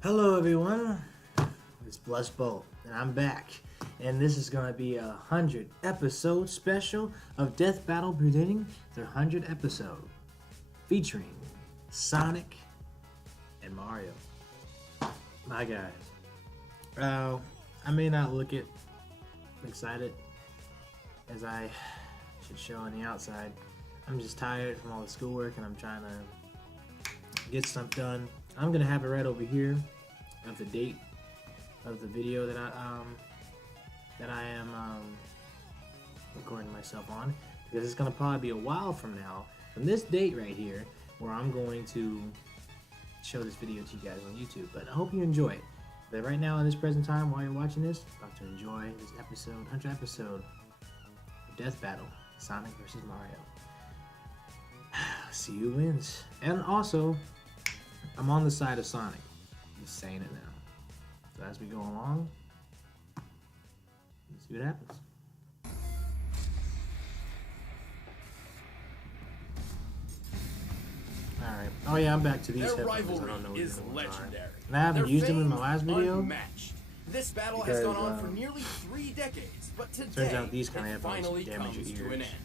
Hello everyone, it's Blessed Bolt, and I'm back. And this is gonna be a 100 episode special of Death Battle presenting their 100 episode, featuring Sonic and Mario. My guys, I may not look it excited as I should show on the outside. I'm just tired from all the schoolwork and I'm trying to get stuff done. I'm gonna have it right over here of the date of the video that I am recording myself on, because it's gonna probably be a while from now, from this date right here, where I'm going to show this video to you guys on YouTube. But I hope you enjoy it. But right now, in this present time, while you're watching this, about to enjoy this episode, 100 episode of Death Battle, Sonic versus Mario. See who wins. And also, I'm on the side of Sonic. Just saying it now. So as we go along, let's see what happens. Alright. Oh yeah, I'm back to these Their headphones. I don't know rivalry what is these ones legendary. are. And I haven't Their used them in my fame last video. Unmatched. This battle Because, has gone on for nearly 3 decades, but today turns out these kind of it headphones finally damage comes your to an ears. end.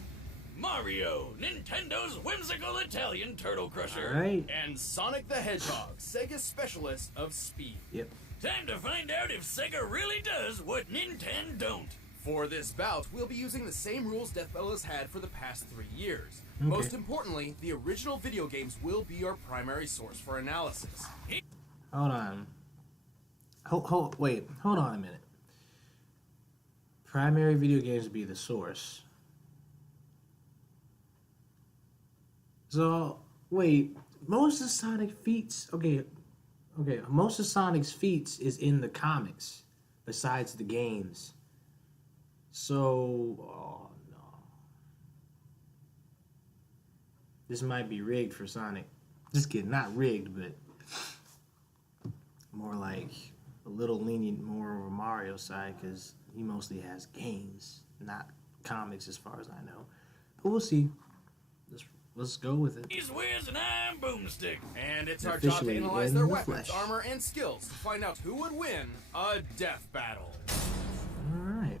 Mario, Nintendo's whimsical Italian turtle crusher. Alright. And Sonic the Hedgehog, Sega's specialist of speed. Yep. Time to find out if Sega really does what Nintendo don't. For this bout, we'll be using the same rules Death Battle has had for the past 3 years. Okay. Most importantly, the original video games will be our primary source for analysis. Hold on. Wait, hold on a minute. Primary video games be the source. So, wait, most of Sonic feats, okay, most of Sonic's feats is in the comics, besides the games. So, oh no. This might be rigged for Sonic. Just kidding, not rigged, but more like a little lenient more over Mario's side, because he mostly has games, not comics as far as I know. But we'll see. Let's go with it. He's Wiz and I'm Boomstick. And it's our job to Officially analyze in their the weapons, flesh. armor, and skills to find out who would win a death battle. Alright.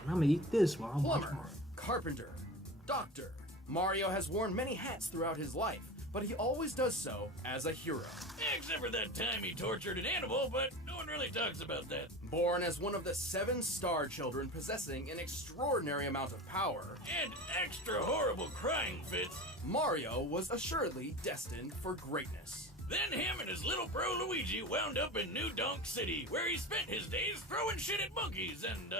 I'm gonna eat this while I'm watching Plumber, more. carpenter, doctor. Mario has worn many hats throughout his life, but he always does so as a hero. Except for that time he tortured an animal, but no one really talks about that. Born as one of the 7 star children possessing an extraordinary amount of power, And extra horrible crying fits. Mario was assuredly destined for greatness. Then him and his little bro Luigi wound up in New Donk City, where he spent his days throwing shit at monkeys and,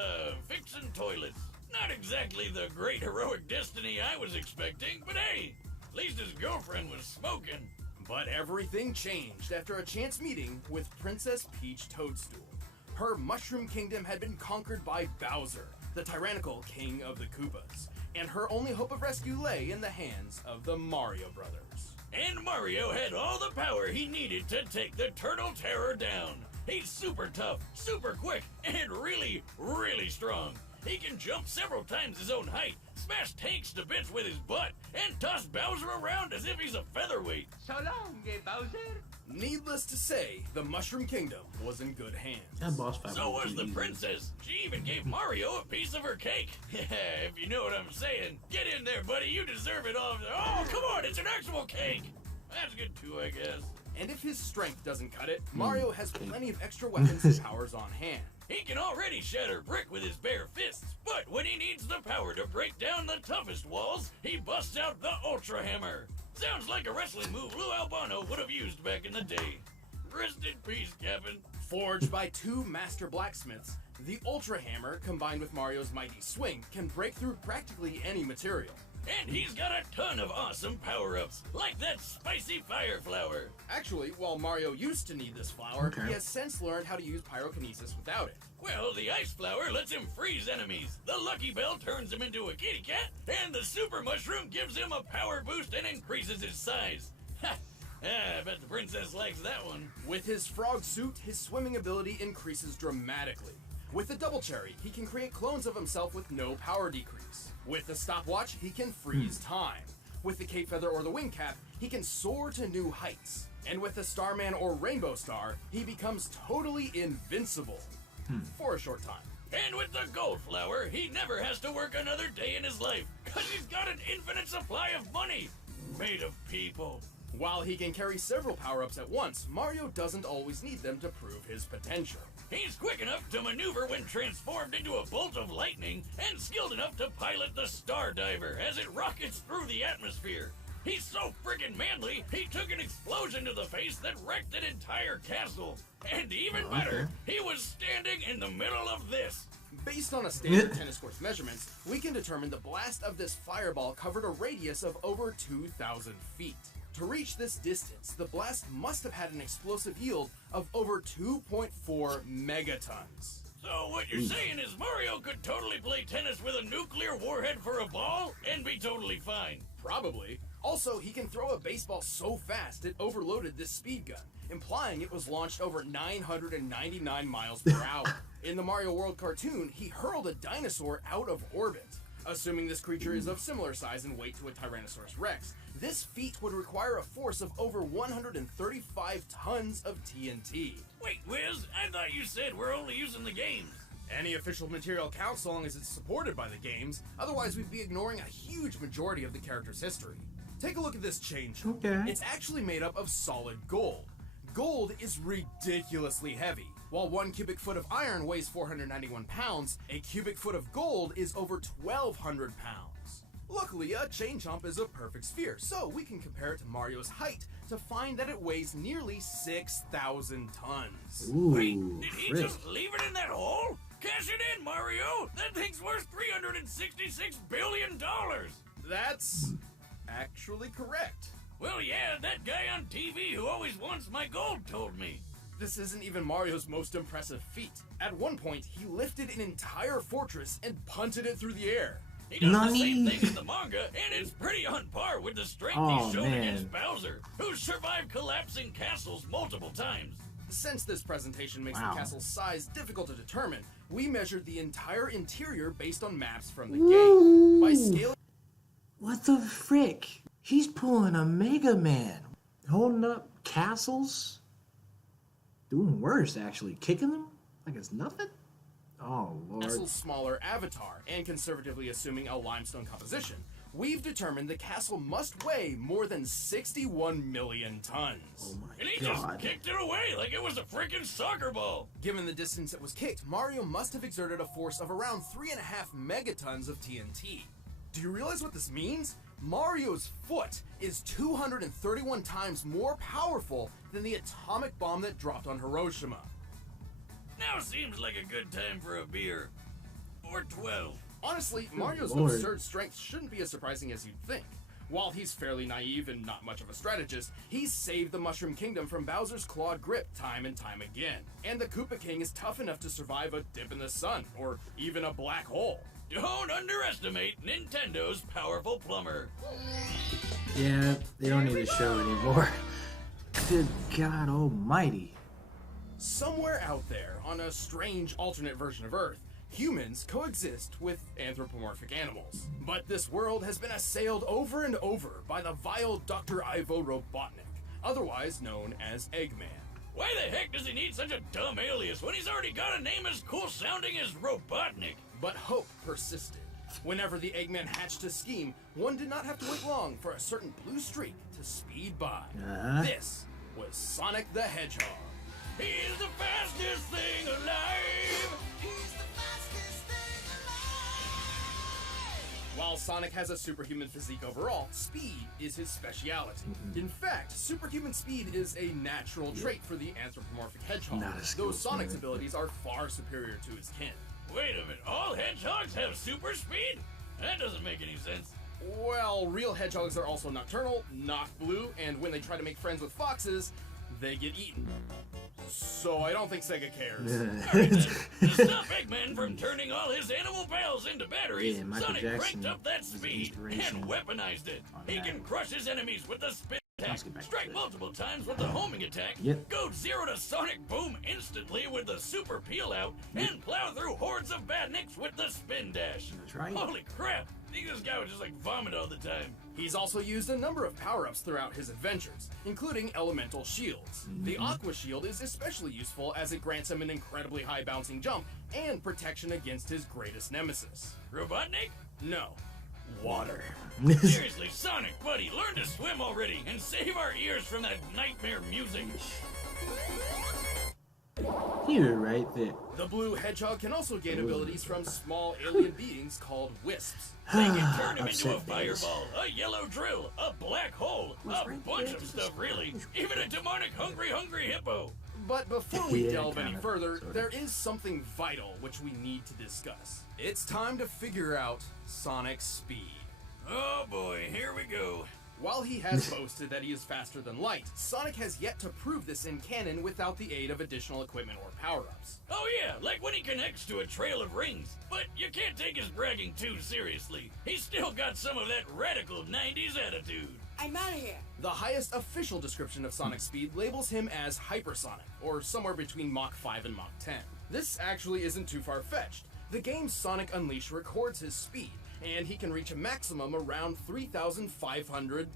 fixing toilets. Not exactly the great heroic destiny I was expecting, but hey, at least his girlfriend was smoking. But everything changed after a chance meeting with Princess Peach Toadstool. Her Mushroom Kingdom had been conquered by Bowser, the tyrannical king of the Koopas, and her only hope of rescue lay in the hands of the Mario Brothers. And Mario had all the power he needed to take the Turtle Terror down. He's super tough, super quick, and really, really strong. He can jump several times his own height, smash tanks to bits with his butt, and toss Bowser around as if he's a featherweight. So long, Bowser. Needless to say, the Mushroom Kingdom was in good hands. That boss fight So was pretty the easy. princess. She even gave Mario a piece of her cake. If you know what I'm saying. Get in there, buddy. You deserve it all. Oh, come on. It's an actual cake. That's good too, I guess. And if his strength doesn't cut it, Mario has plenty of extra weapons and powers on hand. He can already shatter brick with his bare fists, but when he needs the power to break down the toughest walls, he busts out the Ultra Hammer. Sounds like a wrestling move Lou Albano would have used back in the day. Rest in peace, Kevin. Forged by 2 master blacksmiths, the Ultra Hammer, combined with Mario's mighty swing, can break through practically any material. And he's got a ton of awesome power-ups, like that spicy fire flower. Actually, while Mario used to need this flower, Okay. he has since learned how to use pyrokinesis without it. Well, the ice flower lets him freeze enemies. The Lucky Bell turns him into a kitty cat, and the Super Mushroom gives him a power boost and increases his size. Ha! I bet the princess likes that one. With his frog suit, his swimming ability increases dramatically. With the Double Cherry, he can create clones of himself with no power decrease. With the stopwatch, he can freeze time. With the cape feather or the wing cap, he can soar to new heights. And with the Starman or Rainbow Star, he becomes totally invincible. For a short time. And with the Gold Flower, he never has to work another day in his life, because he's got an infinite supply of money, made of people. While he can carry several power-ups at once, Mario doesn't always need them to prove his potential. He's quick enough to maneuver when transformed into a bolt of lightning, and skilled enough to pilot the Star Diver as it rockets through the atmosphere. He's so friggin' manly, he took an explosion to the face that wrecked an entire castle. And even better, he was standing in the middle of this. Based on a standard tennis court's measurements, we can determine the blast of this fireball covered a radius of over 2,000 feet. To reach this distance, the blast must have had an explosive yield of over 2.4 megatons. So what you're saying is Mario could totally play tennis with a nuclear warhead for a ball and be totally fine. Probably. Also, he can throw a baseball so fast it overloaded this speed gun, implying it was launched over 999 miles per hour. In the Mario World cartoon, he hurled a dinosaur out of orbit. Assuming this creature is of similar size and weight to a Tyrannosaurus Rex, this feat would require a force of over 135 tons of TNT. Wait, Wiz, I thought you said we're only using the games. Any official material counts so long as it's supported by the games, otherwise we'd be ignoring a huge majority of the character's history. Take a look at this chain chomp. Okay. It's actually made up of solid gold. Gold is ridiculously heavy. While 1 cubic foot of iron weighs 491 pounds, a cubic foot of gold is over 1,200 pounds. Luckily, a chain chomp is a perfect sphere, so we can compare it to Mario's height to find that it weighs nearly 6,000 tons. Ooh, Wait, did he frick. just leave it in that hole? Cash it in, Mario! That thing's worth $366 billion! That's actually correct. Well, yeah, that guy on TV who always wants my gold told me. This isn't even Mario's most impressive feat. At one point, he lifted an entire fortress and punted it through the air. He does the same Nani? thing in the manga, and it's pretty on par with the strength Oh, he's shown man. against Bowser, who's survived collapsing castles multiple times. Since this presentation makes Wow. the castle's size difficult to determine, we measured the entire interior based on maps from the game. By scaling What the frick? He's pulling a Mega Man. Holding up castles? Doing worse, actually. Kicking them like it's nothing? Oh, Lord. castle's smaller avatar, and conservatively assuming a limestone composition, we've determined the castle must weigh more than 61 million tons. Oh my And he God. just kicked it away like it was a freaking soccer ball. Given the distance it was kicked, Mario must have exerted a force of around 3.5 megatons of TNT. Do you realize what this means? Mario's foot is 231 times more powerful than the atomic bomb that dropped on Hiroshima. Now seems like a good time for a beer. Or 12. Honestly, Mario's Lord. absurd strength shouldn't be as surprising as you'd think. While he's fairly naive and not much of a strategist, he's saved the Mushroom Kingdom from Bowser's clawed grip time and time again. And the Koopa King is tough enough to survive a dip in the sun, or even a black hole. Don't underestimate Nintendo's powerful plumber. Yeah, they don't need to show anymore. Good God almighty. Somewhere out there, on a strange alternate version of Earth, humans coexist with anthropomorphic animals. But this world has been assailed over and over by the vile Dr. Ivo Robotnik, otherwise known as Eggman. Why the heck does he need such a dumb alias when he's already got a name as cool sounding as Robotnik? But hope persisted. Whenever the Eggman hatched a scheme, one did not have to wait long for a certain blue streak to speed by. This was Sonic the Hedgehog. He's the fastest thing alive! While Sonic has a superhuman physique overall, speed is his speciality. In fact, superhuman speed is a natural trait for the anthropomorphic hedgehog, Not a though skill Sonic's set. abilities are far superior to his kin. Wait a minute, all hedgehogs have super speed? That doesn't make any sense. Well, real hedgehogs are also nocturnal, not blue, and when they try to make friends with foxes, they get eaten. So I don't think Sega cares. Alright then, to stop Eggman from turning all his animal pals into batteries, Yeah, Michael Sonic Jackson cranked up that was the speed inspiration and weaponized it. on He that. can crush his enemies with the spin Let's get back to Strike this. multiple times with the homing attack. Yep. Go 0 to Sonic Boom instantly with the super peel out. And plow through hordes of badniks with the spin dash. That's right. Holy crap. I think this guy would just like vomit all the time. He's also used a number of power-ups throughout his adventures, including elemental shields. The Aqua Shield is especially useful as it grants him an incredibly high bouncing jump and protection against his greatest nemesis. Robotnik? No, water. Seriously, Sonic, buddy, learn to swim already and save our ears from that nightmare music. You're right there. The blue hedgehog can also gain abilities from small alien beings called wisps. They can turn him into a Upset face. fireball, a yellow drill, a black hole, a bunch of stuff, really. Even a demonic hungry hippo. But before we Yeah, delve any kinda, further, sorta. there is something vital which we need to discuss. It's time to figure out Sonic's speed. Oh boy, here we go. While he has boasted that he is faster than light, Sonic has yet to prove this in canon without the aid of additional equipment or power-ups. Oh yeah, like when he connects to a trail of rings. But you can't take his bragging too seriously. He's still got some of that radical 90s attitude. I'm out of here. The highest official description of Sonic's speed labels him as hypersonic, or somewhere between Mach 5 and Mach 10. This actually isn't too far-fetched. The game Sonic Unleashed records his speed, and he can reach a maximum around 3,500,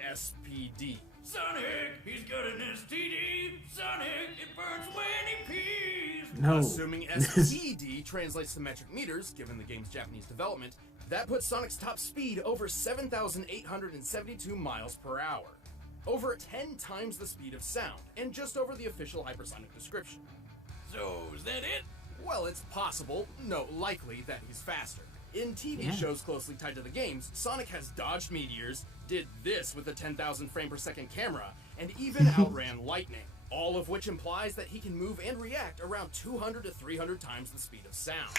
SPD. Sonic, he's got an STD. Sonic, it burns when he pees. No. Assuming SPD translates to metric meters, given the game's Japanese development, that puts Sonic's top speed over 7,872 miles per hour. Over 10 times the speed of sound, and just over the official hypersonic description. So, is that it? Well, it's possible, no, likely, that he's faster. In TV Yeah. shows closely tied to the games, Sonic has dodged meteors, did this with a 10,000 frame per second camera, and even outran lightning. All of which implies that he can move and react around 200 to 300 times the speed of sound.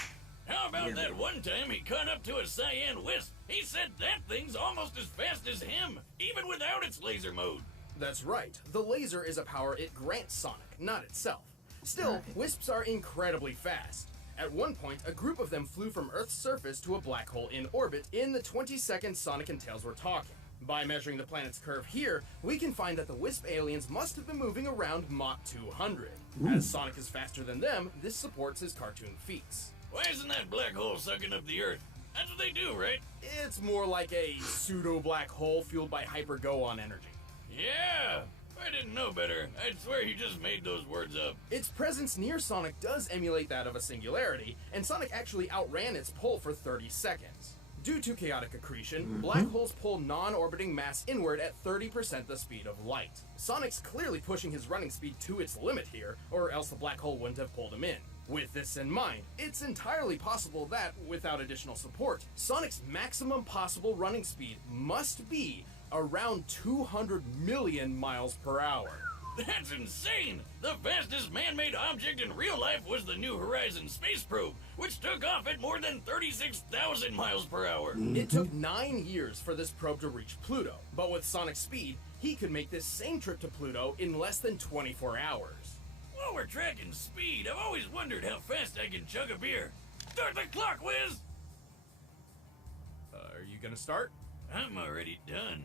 How about that one time he caught up to a cyan wisp? He said that thing's almost as fast as him, even without its laser mode. That's right, the laser is a power it grants Sonic, not itself. Still, Right. wisps are incredibly fast. At one point, a group of them flew from Earth's surface to a black hole in orbit in the 20 seconds Sonic and Tails were talking. By measuring the planet's curve here, we can find that the Wisp aliens must have been moving around Mach 200. As Sonic is faster than them, this supports his cartoon feats. Why isn't that black hole sucking up the Earth? That's what they do, right? It's more like a pseudo-black hole fueled by hyper-go-on energy. Yeah! If I didn't know better, I'd swear he just made those words up. Its presence near Sonic does emulate that of a singularity, and Sonic actually outran its pull for 30 seconds. Due to chaotic accretion, black holes pull non-orbiting mass inward at 30% the speed of light. Sonic's clearly pushing his running speed to its limit here, or else the black hole wouldn't have pulled him in. With this in mind, it's entirely possible that, without additional support, Sonic's maximum possible running speed must be around 200 million miles per hour. That's insane! The fastest man-made object in real life was the New Horizons space probe, which took off at more than 36,000 miles per hour. It took 9 years for this probe to reach Pluto, but with Sonic's speed, he could make this same trip to Pluto in less than 24 hours. While we're tracking speed, I've always wondered how fast I can chug a beer. Start the clock, Wiz! Are you gonna start? I'm already done.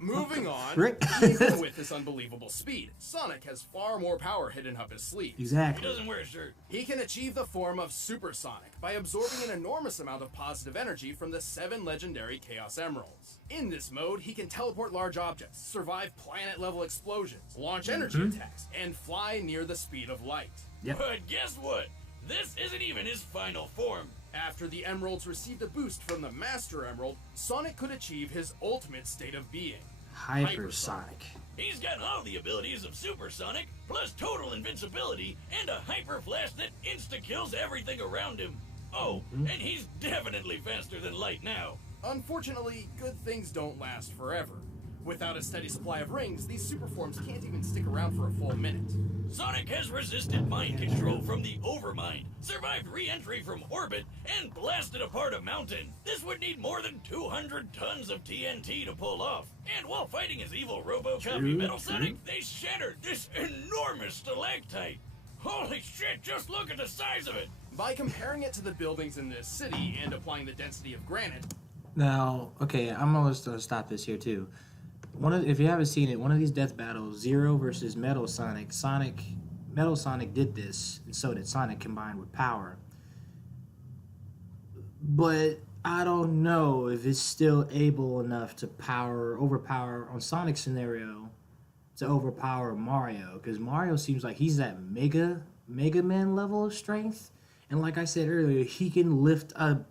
Moving on, frick? even with this unbelievable speed, Sonic has far more power hidden up his sleeve. He Exactly. doesn't wear a shirt. He can achieve the form of Supersonic by absorbing an enormous amount of positive energy from the 7 legendary Chaos Emeralds. In this mode, he can teleport large objects, survive planet-level explosions, launch energy attacks, and fly near the speed of light. Yep. But guess what? This isn't even his final form. After the Emeralds received a boost from the Master Emerald, Sonic could achieve his ultimate state of being. Hypersonic. He's got all the abilities of Supersonic, plus total invincibility, and a hyper flash that insta-kills everything around him. Oh, and he's definitely faster than light now. Unfortunately, good things don't last forever. Without a steady supply of rings, these super forms can't even stick around for a full minute. Sonic has resisted mind control from the Overmind, survived re-entry from orbit, and blasted apart a mountain. This would need more than 200 tons of TNT to pull off. And while fighting his evil Robo-Copy Metal Sonic, they shattered this enormous stalactite. Holy shit, just look at the size of it! By comparing it to the buildings in this city and applying the density of granite, Now, okay, I'm almost gonna stop this here too. If you haven't seen it, one of these death battles, Zero versus Metal Sonic. Metal Sonic did this, and so did Sonic combined with power. But I don't know if it's still able enough to overpower on Sonic's scenario to overpower Mario, because Mario seems like he's at Mega Man level of strength, and like I said earlier, he can lift a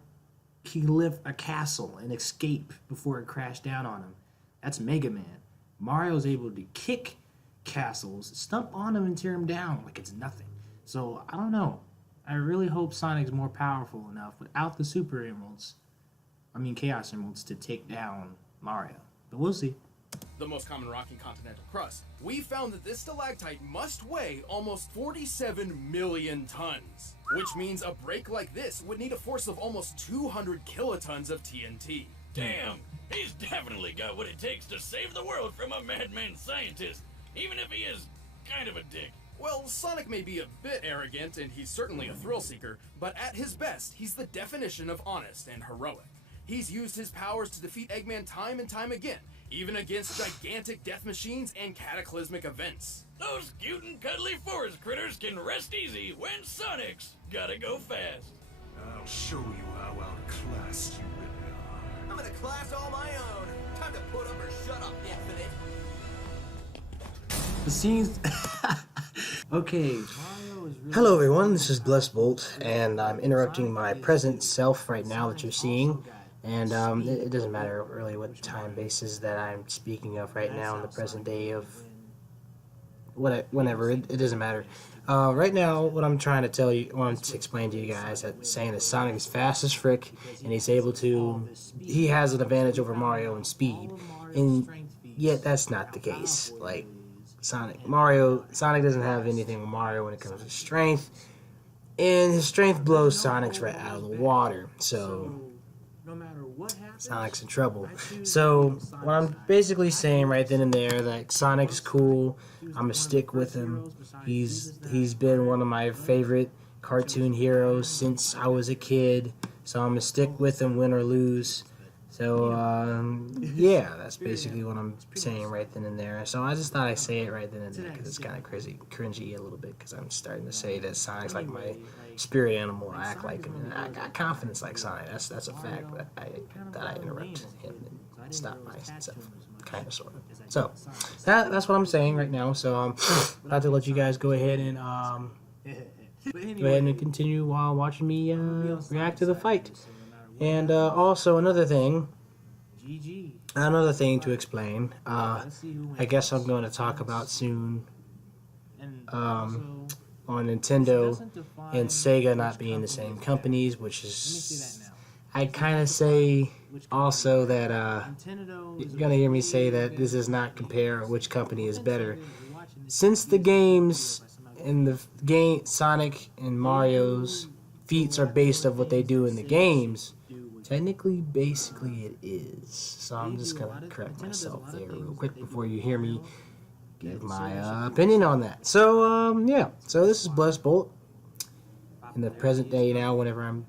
castle and escape before it crashed down on him. That's Mega Man. Mario's able to kick castles, stomp on them, and tear them down like it's nothing. So I don't know. I really hope Sonic's more powerful enough without the Chaos Emeralds to take down Mario. But we'll see. The most common rock in continental crust, we found that this stalactite must weigh almost 47 million tons, which means a break like this would need a force of almost 200 kilotons of TNT. Damn, he's definitely got what it takes to save the world from a madman scientist, even if he is kind of a dick. Well, Sonic may be a bit arrogant, and he's certainly a thrill seeker, but at his best, he's the definition of honest and heroic. He's used his powers to defeat Eggman time and time again, even against gigantic death machines and cataclysmic events. Those cute and cuddly forest critters can rest easy when Sonic's gotta go fast. I'll show you how outclassed you really are. I'm in a class all my own. Time to put up or shut up, Infinite. The scenes. Okay. Hello, everyone. This is Blessbolt, and I'm interrupting my present self right now that you're seeing. And it doesn't matter really what time basis that I'm speaking of right now in the present day of whenever. It doesn't matter. Right now, what I'm trying to tell you, want to explain to you guys, that saying that Sonic is fast as frick, and he has an advantage over Mario in speed, and yet that's not the case. Like Sonic doesn't have anything with Mario when it comes to strength, and his strength blows Sonic's right out of the water. So Sonic's in trouble. So what I'm basically saying right then and there, that Sonic is cool. I'm gonna stick with him. He's been one of my favorite cartoon heroes since I was a kid. So I'm gonna stick with him, win or lose. So yeah, that's basically what I'm saying right then and there. So I just thought I'd say it right then and there because it's kind of cringy a little bit, because I'm starting to say that Sonic's like my spirit animal. I act like him, and I got confidence like Sonic. That's a fact that I interrupt him and stop myself, kind of, sort of. So that's what I'm saying right now. So I'm about to let you guys go ahead and continue while watching me react to the fight. And also another thing to explain. I guess I'm going to talk about soon on Nintendo and Sega not being the same companies, which is, I'd kind of say also that you're going to hear me say that this does not compare which company is better. Since the games in the game, Sonic and Mario's feats are based on what they do in the games, basically it is. So I'm just going to correct myself there real quick before you hear me give my opinion on that. So, yeah. So this is Blessbolt. In the present day now, whenever I'm...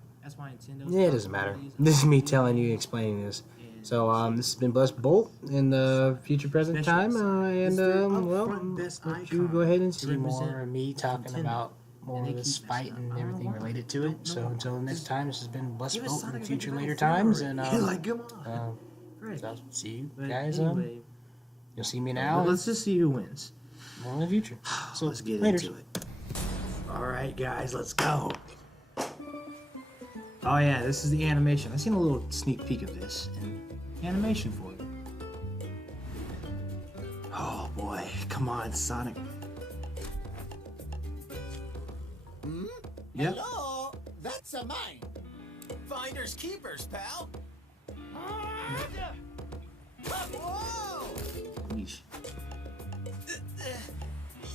Yeah, it doesn't matter. This is me telling you, explaining this. So, this has been Blessbolt in the future present time. Let you go ahead and see more of me talking about more of this fight and everything related to it. So until next time, this has been Blessbolt in the future later times, and I'll see you guys. You'll see me now. Let's just see who wins. More in the future. So let's get into it. All right, guys, let's go. Oh yeah, this is the animation. I've seen a little sneak peek of this and animation for it. Oh boy, come on, Sonic. Yep. Hello? That's a mine. Finders keepers, pal. Whoa! Yeesh.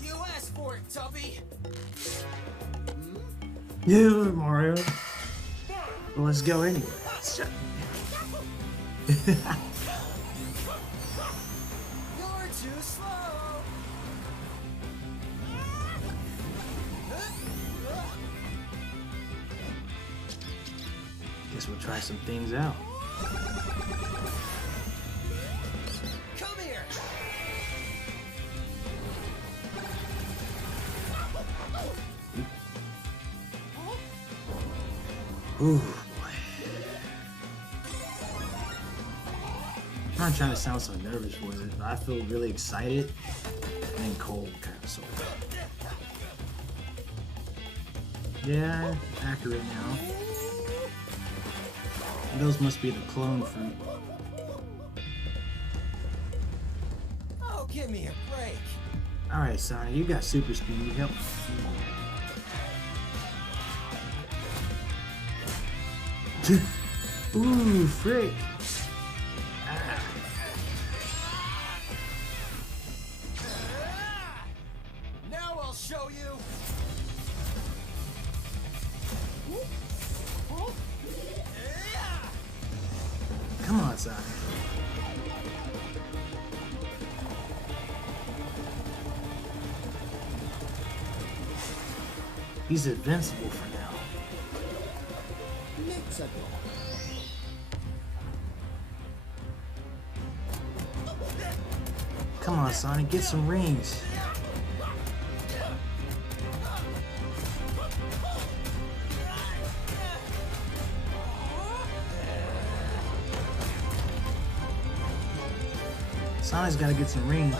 You asked for it, Tuppy. Yeah, Mario. Well, let's go anyway. You're too slow. Guess we'll try some things out. Come here. Ooh, boy. I'm not trying to sound so nervous for it, but I feel really excited and then cold, kind of sort of. Yeah, accurate now. Those must be the clone fruit. Oh, give me a break. Alright, Sonic, you got super speed. Help. Ooh, frick. Ah. Now I'll show you. Come on, Sonic. He's invincible for now. Come on, Sonic, get some rings. Sonic's gotta get some rings.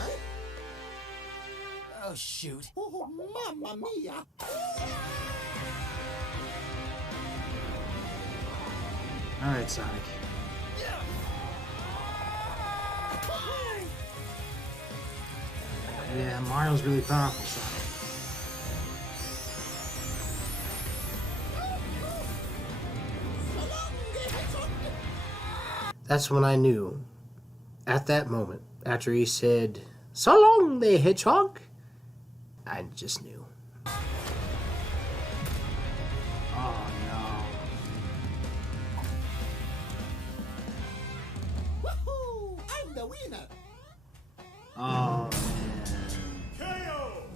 Oh, shoot. Oh, mamma mia. Alright, Sonic. Yeah, Mario's really powerful, Sonic. That's when I knew. At that moment, after he said, "So long, the hedgehog," I just knew. Oh no. Woohoo! I'm the winner. Oh man.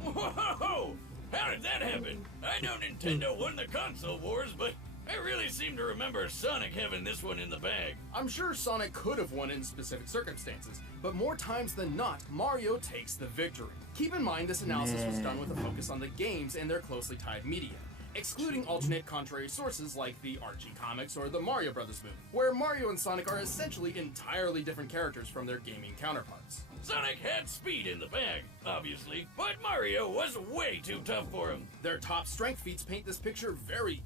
Whoa! How did that happen? I know Nintendo won the console wars, but I really seem to remember Sonic having this one in the bag. I'm sure Sonic could have won in specific circumstances, but more times than not, Mario takes the victory. Keep in mind this analysis was done with a focus on the games and their closely tied media, excluding alternate contrary sources like the Archie comics or the Mario Brothers movie, where Mario and Sonic are essentially entirely different characters from their gaming counterparts. Sonic had speed in the bag, obviously, but Mario was way too tough for him. Their top strength feats paint this picture very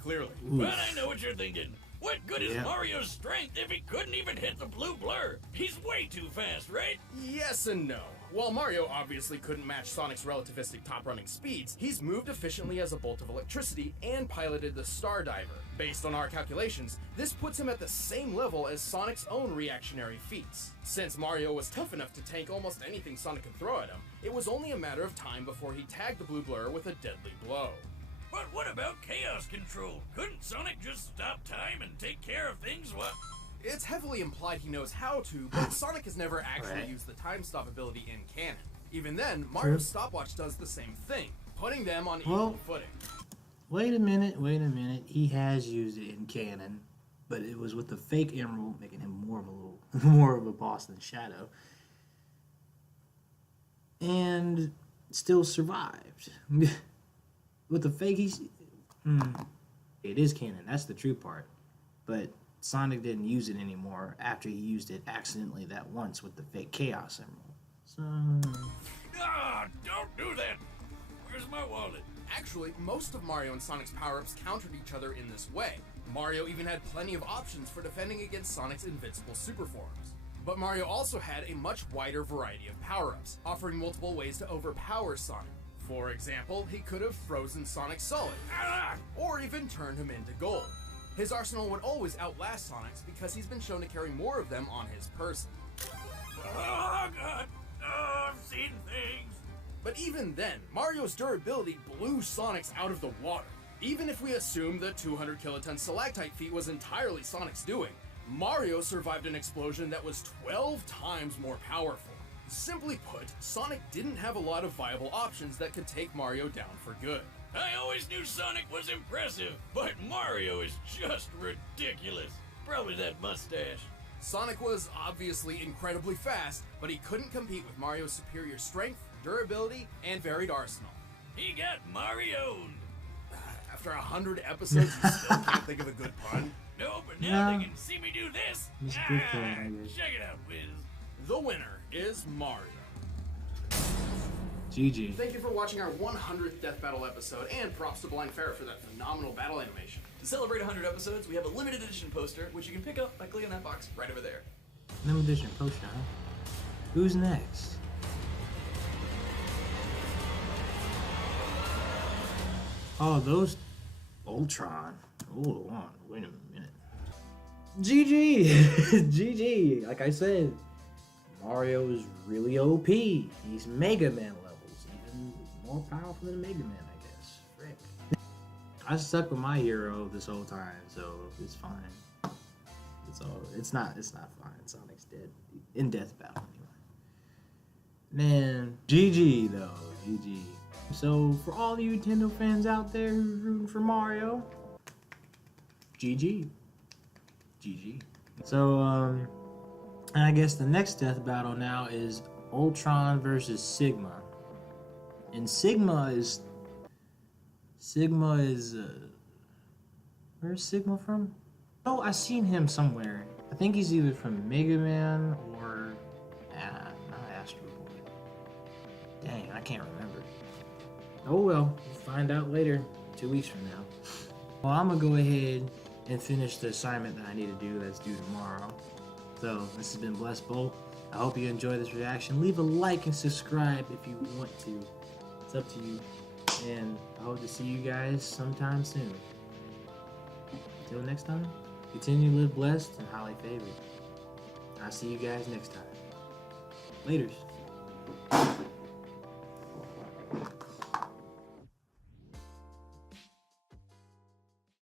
clearly. But I know what you're thinking. What good is Yeah. Mario's strength if he couldn't even hit the blue blur? He's way too fast, right? Yes and no. While Mario obviously couldn't match Sonic's relativistic top-running speeds, he's moved efficiently as a bolt of electricity and piloted the Star Diver. Based on our calculations, this puts him at the same level as Sonic's own reactionary feats. Since Mario was tough enough to tank almost anything Sonic could throw at him, it was only a matter of time before he tagged the blue blur with a deadly blow. But what about chaos control? Couldn't Sonic just stop time and take care of things while... It's heavily implied he knows how to, but Sonic has never actually Right. used the time stop ability in canon. Even then, Mario's stopwatch does the same thing, putting them on equal Well- footing. Wait a minute. He has used it in canon, but it was with the fake emerald, making him more of a boss than Shadow. And still survived. With the fake, it is canon. That's the true part. But Sonic didn't use it anymore after he used it accidentally that once with the fake Chaos Emerald. So, Ah, don't do that! Where's my wallet? Actually, most of Mario and Sonic's power-ups countered each other in this way. Mario even had plenty of options for defending against Sonic's invincible super forms. But Mario also had a much wider variety of power-ups, offering multiple ways to overpower Sonic. For example, he could have frozen Sonic solid, or even turned him into gold. His arsenal would always outlast Sonic's because he's been shown to carry more of them on his person. Oh, God! Oh, I've seen things! But even then, Mario's durability blew Sonic's out of the water. Even if we assume the 200 kiloton stalactite feat was entirely Sonic's doing, Mario survived an explosion that was 12 times more powerful. Simply put, Sonic didn't have a lot of viable options that could take Mario down for good. I always knew Sonic was impressive, but Mario is just ridiculous. Probably that mustache. Sonic was obviously incredibly fast, but he couldn't compete with Mario's superior strength, durability, and varied arsenal. He got Mario'd. After 100 episodes, you still can't think of a good pun? No, but now No. they can see me do this. It's a good thing, I guess. Check it out, Wiz. The winner is Mario. GG. Thank you for watching our 100th Death Battle episode, and props to Blind Ferret for that phenomenal battle animation. To celebrate 100 episodes, we have a limited edition poster, which you can pick up by clicking that box right over there. Limited edition poster, huh? Who's next? Oh, those Ultron. Hold on, wait a minute. GG! GG! Like I said, Mario is really OP. He's Mega Man levels, even more powerful than Mega Man, I guess. Frick. I stuck with my hero this whole time, so it's fine. It's not fine. Sonic's dead. In Death Battle, anyway. Man, GG though. GG. So for all you Nintendo fans out there who's rooting for Mario, GG. GG. So and I guess the next Death Battle now is Ultron versus Sigma. And Sigma is where's Sigma from? Oh, I seen him somewhere. I think he's either from Mega Man or not Astro Boy. Dang, I can't remember. Oh well, we'll find out later, 2 weeks from now. Well, I'm gonna go ahead and finish the assignment that I need to do that's due tomorrow. So this has been Blessed Bolt. I hope you enjoyed this reaction. Leave a like and subscribe if you want to. It's up to you. And I hope to see you guys sometime soon. Until next time, continue to live blessed and highly favored. I'll see you guys next time. Laters.